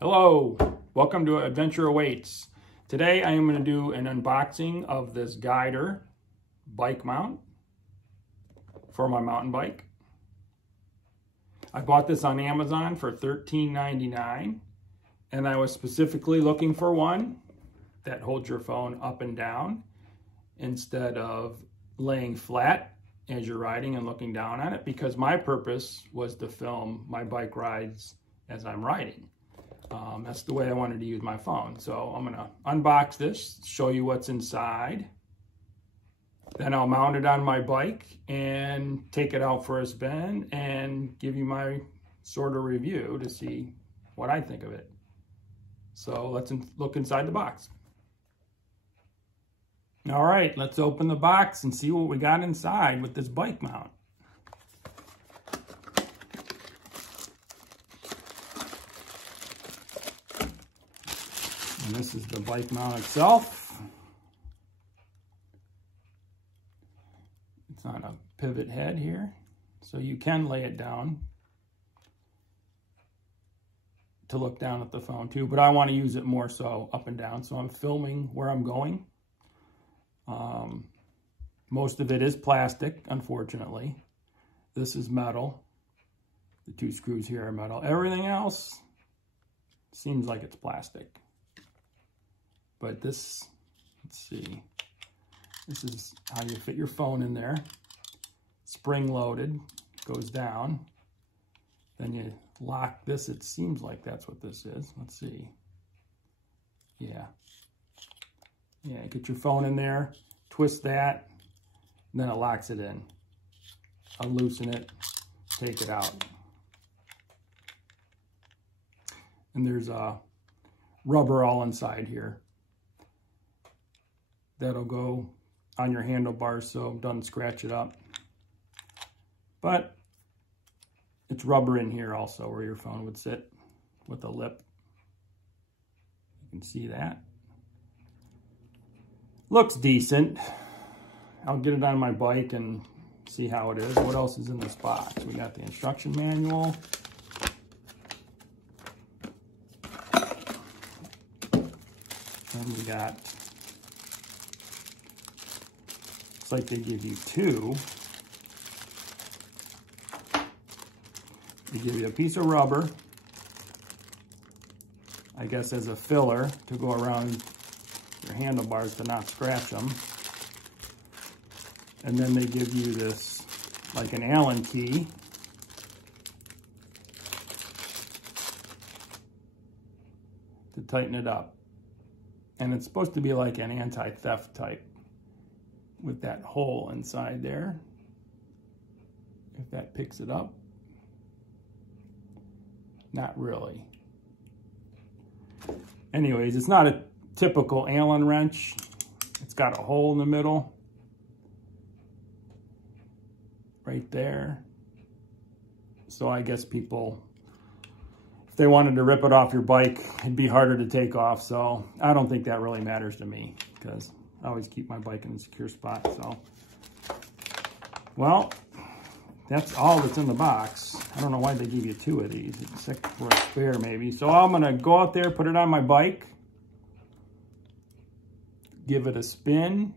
Hello, welcome to Adventure Awaits. Today I am going to do an unboxing of this guider bike mount for my mountain bike. I bought this on Amazon for $13.99 and I was specifically looking for one that holds your phone up and down instead of laying flat as you're riding and looking down on it, because my purpose was to film my bike rides as I'm riding. That's the way I wanted to use my phone. So I'm gonna unbox this, show you what's inside. Then I'll mount it on my bike and take it out for a spin and give you my sort of review to see what I think of it. So let's look inside the box. All right, let's open the box and see what we got inside with this bike mount. And this is the bike mount itself. It's on a pivot head here, so you can lay it down to look down at the phone too, but I want to use it more so up and down, so I'm filming where I'm going. Most of it is plastic, unfortunately. This is metal. The two screws here are metal. Everything else seems like it's plastic. But this, let's see, this is how you fit your phone in there. Spring loaded, goes down. Then you lock this, it seems like that's what this is. Let's see. Yeah, get your phone in there, twist that, and then it locks it in. I'll loosen it, take it out. And there's rubber all inside here. That'll go on your handlebars so it doesn't scratch it up. But it's rubber in here also where your phone would sit with a lip. You can see that. Looks decent. I'll get it on my bike and see how it is. What else is in this box? We got the instruction manual. And we got, it's like they give you two. They give you a piece of rubber, I guess as a filler to go around your handlebars to not scratch them. And then they give you this, like an Allen key. To tighten it up. And it's supposed to be like an anti-theft type with that hole inside there. If that picks it up. Not really. Anyways, it's not a typical Allen wrench. It's got a hole in the middle. Right there. So I guess people, if they wanted to rip it off your bike, it'd be harder to take off. So I don't think that really matters to me because I always keep my bike in a secure spot. So, well, that's all that's in the box. I don't know why they give you two of these, except for a spare maybe. So I'm gonna go out there, put it on my bike, give it a spin.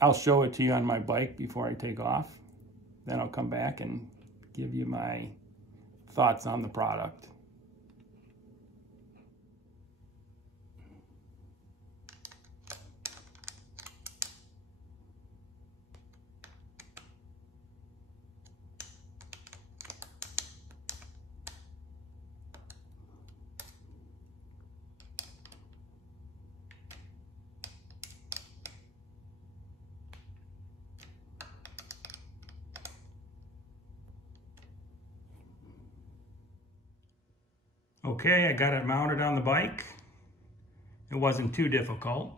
I'll show it to you on my bike before I take off. Then I'll come back and give you my thoughts on the product. Okay, I got it mounted on the bike. It wasn't too difficult.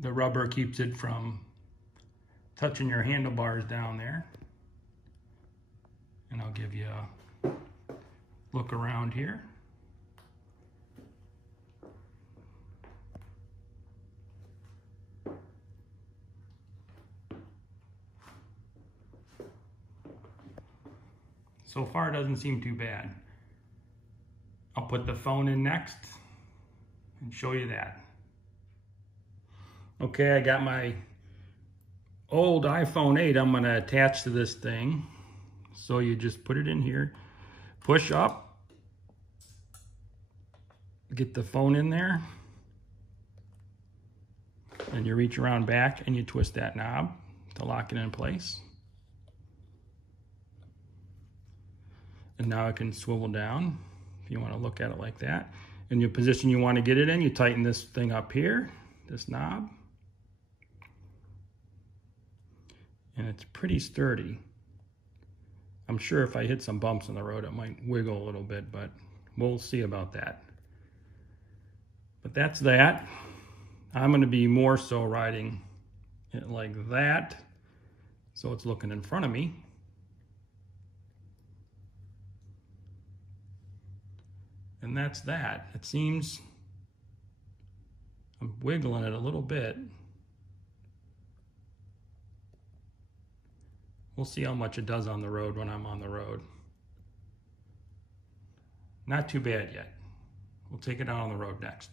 The rubber keeps it from touching your handlebars down there. And I'll give you a look around here. So far, it doesn't seem too bad. I'll put the phone in next and show you that. Okay, I got my old iPhone 8 I'm gonna attach to this thing. So you just put it in here, push up, get the phone in there, and you reach around back and you twist that knob to lock it in place. And now it can swivel down if you want to look at it like that. In your position you want to get it in, you tighten this thing up here, this knob. And it's pretty sturdy. I'm sure if I hit some bumps on the road, it might wiggle a little bit, but we'll see about that. But that's that. I'm going to be more so riding it like that, so it's looking in front of me. And that's that. It seems I'm wiggling it a little bit. We'll see how much it does on the road when I'm on the road. Not too bad yet. We'll take it out on the road next.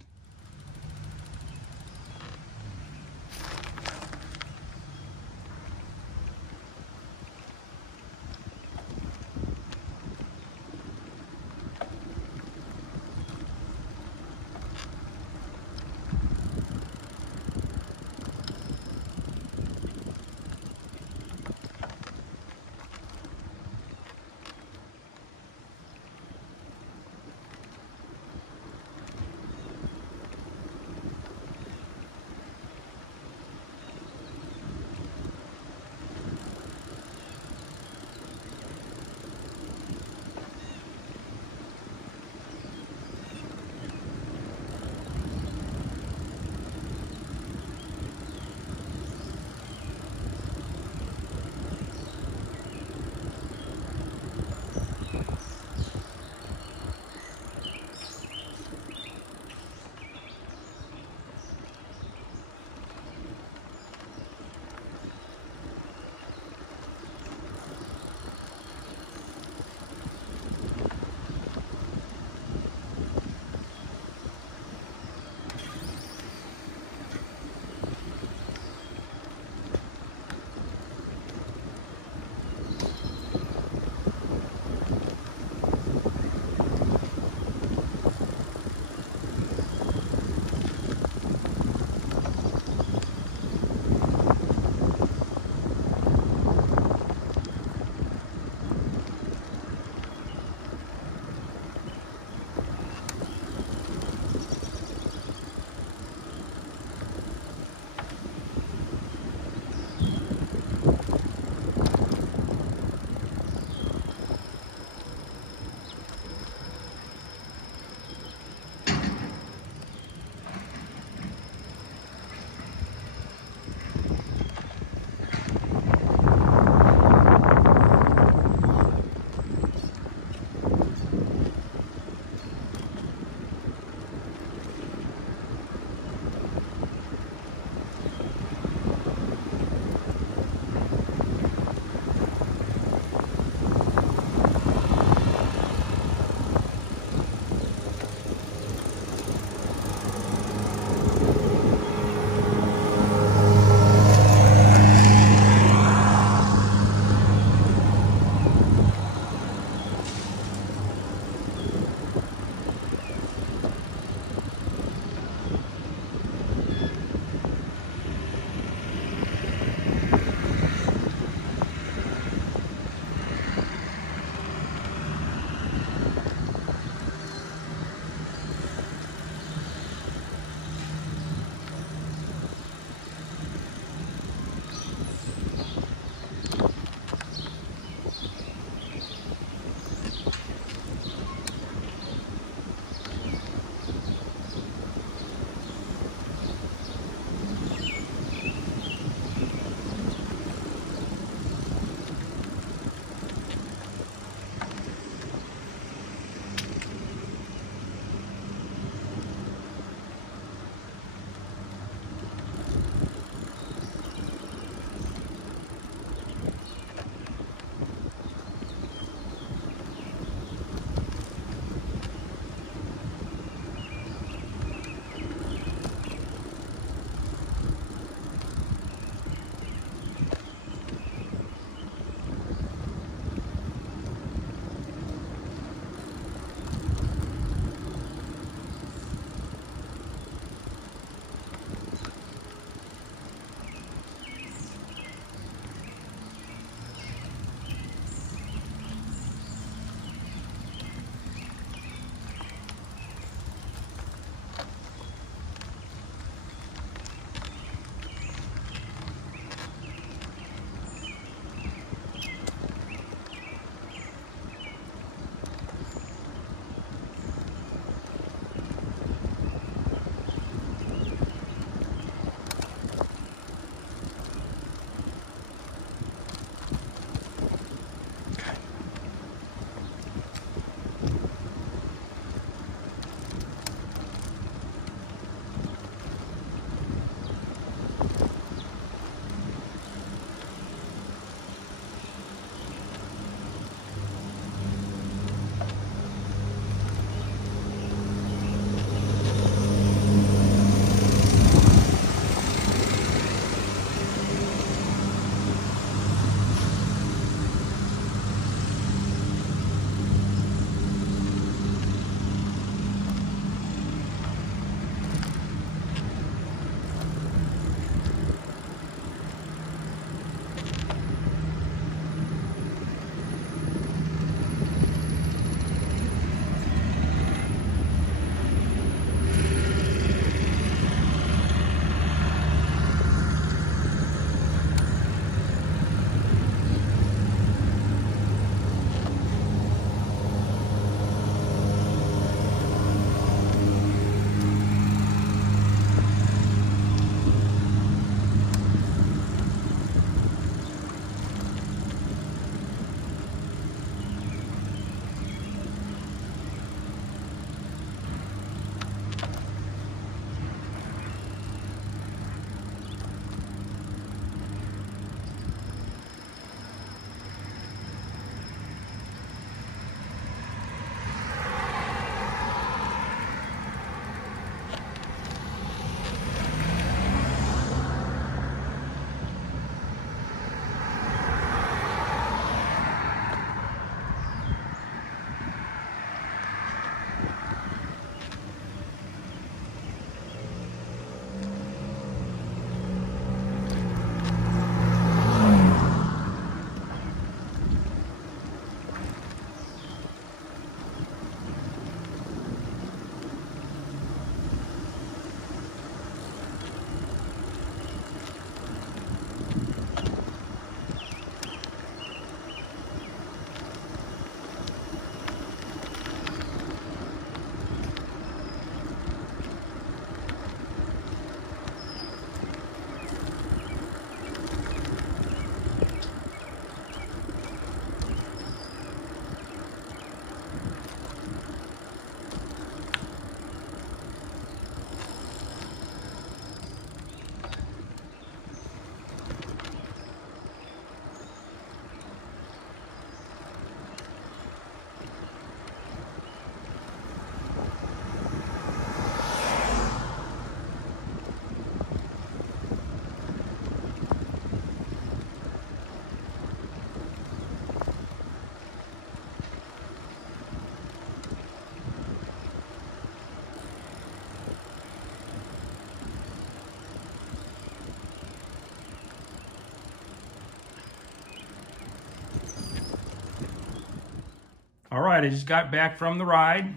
All right, I just got back from the ride.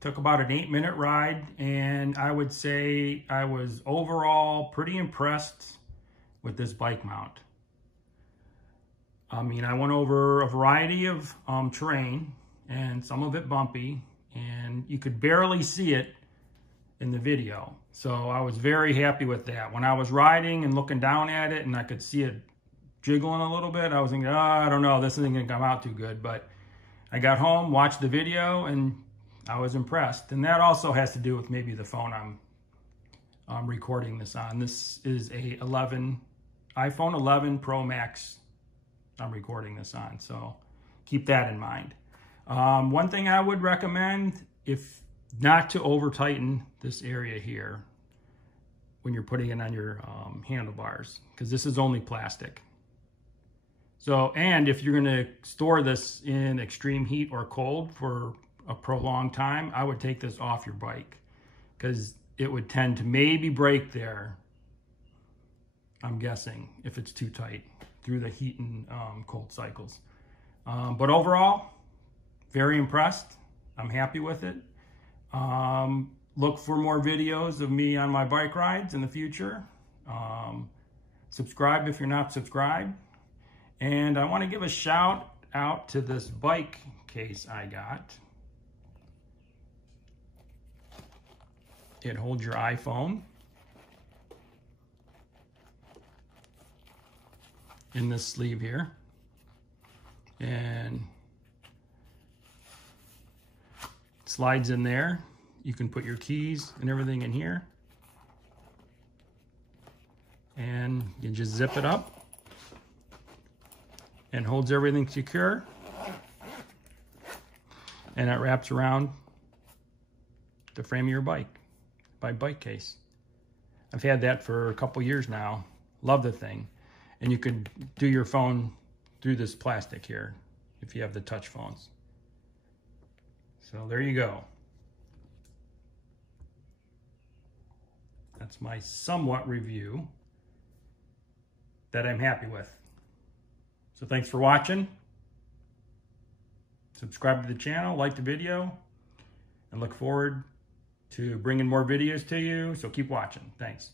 Took about an 8-minute ride, and I would say I was overall pretty impressed with this bike mount. I mean, I went over a variety of terrain, and some of it bumpy, and you could barely see it in the video. So I was very happy with that. When I was riding and looking down at it and I could see it jiggling a little bit, I was thinking, oh, I don't know, this isn't gonna come out too good. But I got home, watched the video, and I was impressed. And that also has to do with maybe the phone I'm recording this on. This is a iPhone 11 Pro Max I'm recording this on, so keep that in mind. One thing I would recommend, if not to over tighten this area here when you're putting it on your handlebars, because this is only plastic. So, and if you're gonna store this in extreme heat or cold for a prolonged time, I would take this off your bike, because it would tend to maybe break there, I'm guessing, if it's too tight through the heat and cold cycles. But overall, very impressed. I'm happy with it. Look for more videos of me on my bike rides in the future. Subscribe if you're not subscribed. And I want to give a shout out to this bike case I got. It holds your iPhone in this sleeve here, and slides in there. You can put your keys and everything in here, and you just zip it up and holds everything secure, and it wraps around the frame of your bike by bike case. I've had that for a couple years now. Love the thing. And you could do your phone through this plastic here if you have the touch phones. So there you go. That's my somewhat review that I'm happy with. So thanks for watching. Subscribe to the channel, like the video, and look forward to bringing more videos to you. So keep watching. Thanks.